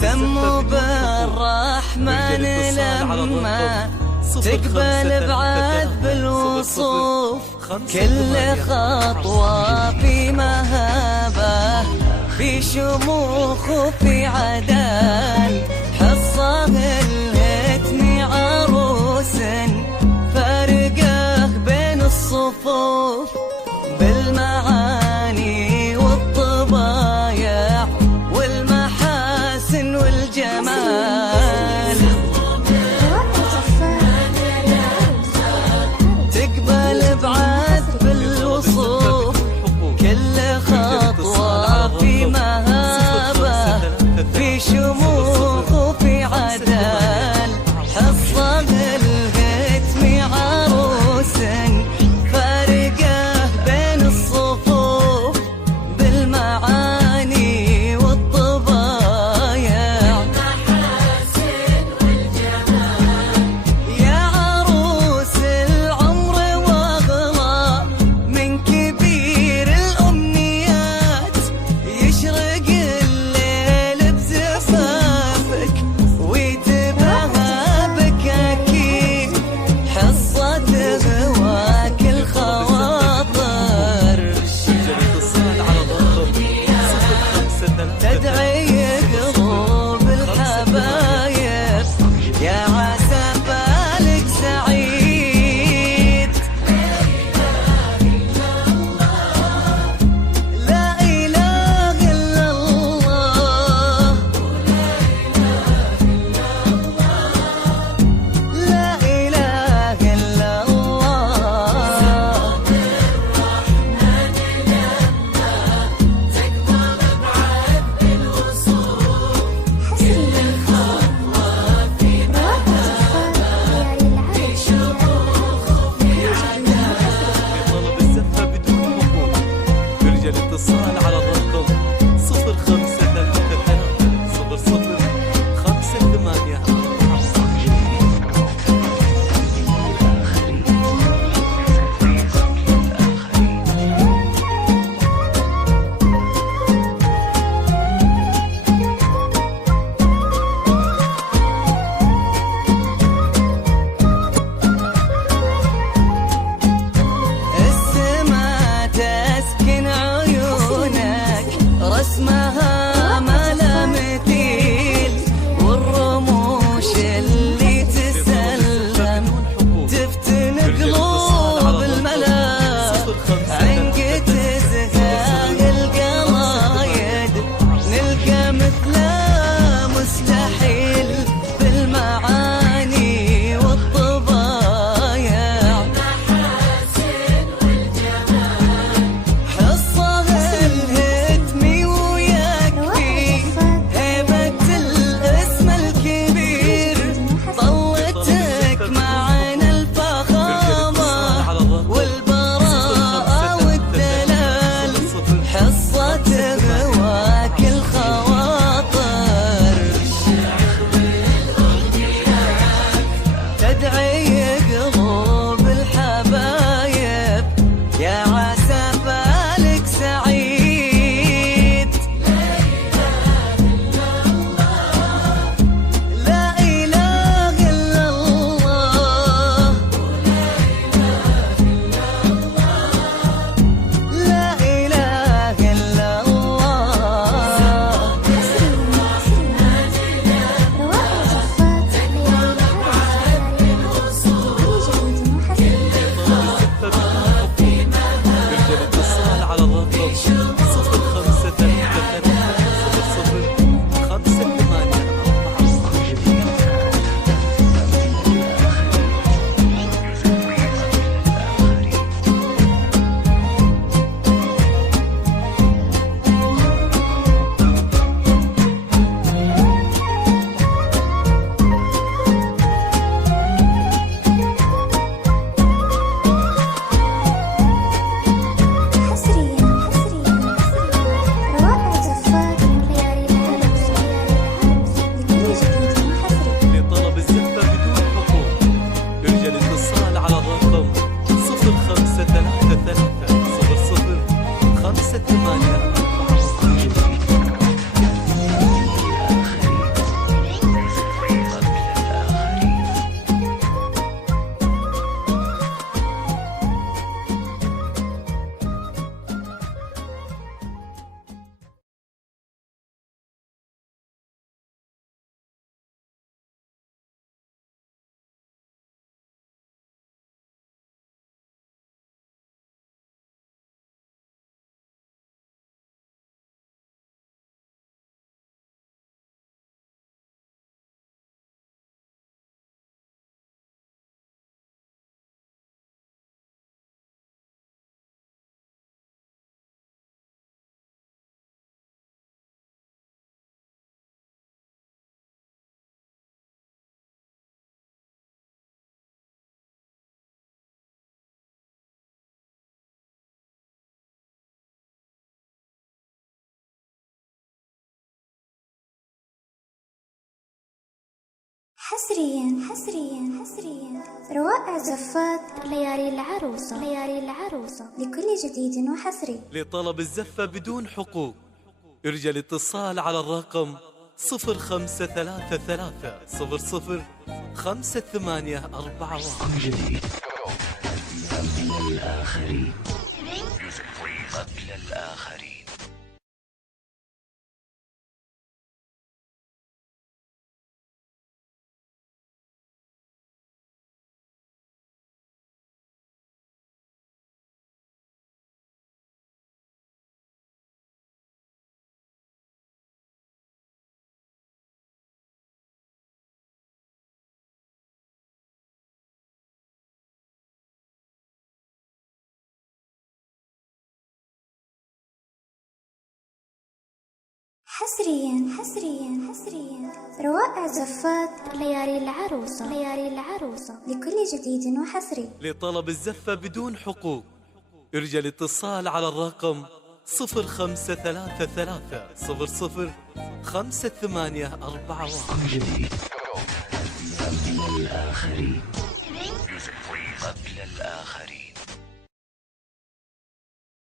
سموا بالرحمن لما تقبل بعد بالوصوف، كل خطوة في مهابة، في شموخ وفي عدال، حصة الهتم عروس فارقه بين الصفوف، بالمعاني والطبايع والمحاسن والجمال، تقبل بعد بالوصوف، كل خطوة في مهابة، في شموخ وفي عدال، حصة الهتم عروس فارقه بين الصفوف، بالمعاني والطبايع، المحاسن والجمال، يا عروس العمر واغلى من كبير الأمنيات، يشرق الليل بزفافك ويتباهى بك أكيد، حصة هواك الخواطر، تدعي قلوب الحبايب، يا عسى بالك سعيد، لا إله إلا الله، لا إله إلا الله، طلب الزفة بدون حقوق، برجى الاتصال على الرقم 0533 00 السما تسكن عيونك، رسمها ما لا مثيل، والرموش اللي تسلم تفتن قلوب الملا، عنق تزهاق القلايد، نلقى مثله مستحيل، بالمعاني والطبايع، حصة الهتم ويكفي هيبة الاسم الكبير، طلتك معنا الفخامة والبراءة والدلال، حصة هواك الخواطر، تدعي قلوب الحبايب، يا عسى بالك سعيد، لا إله إلا الله، حصريا روائع زفات ليالي العروسة لكل جديد وحصري. لطلب الزفة بدون حقوق ارجى الاتصال على الرقم 0533 005841. جديد قبل الآخرين. قبل الآخرين. حصريا روائع زفات ليالي العروسة لكل جديد وحصري. لطلب الزفة بدون حقوق ارجى الاتصال على الرقم 0533 005841. جديد قبل الآخرين.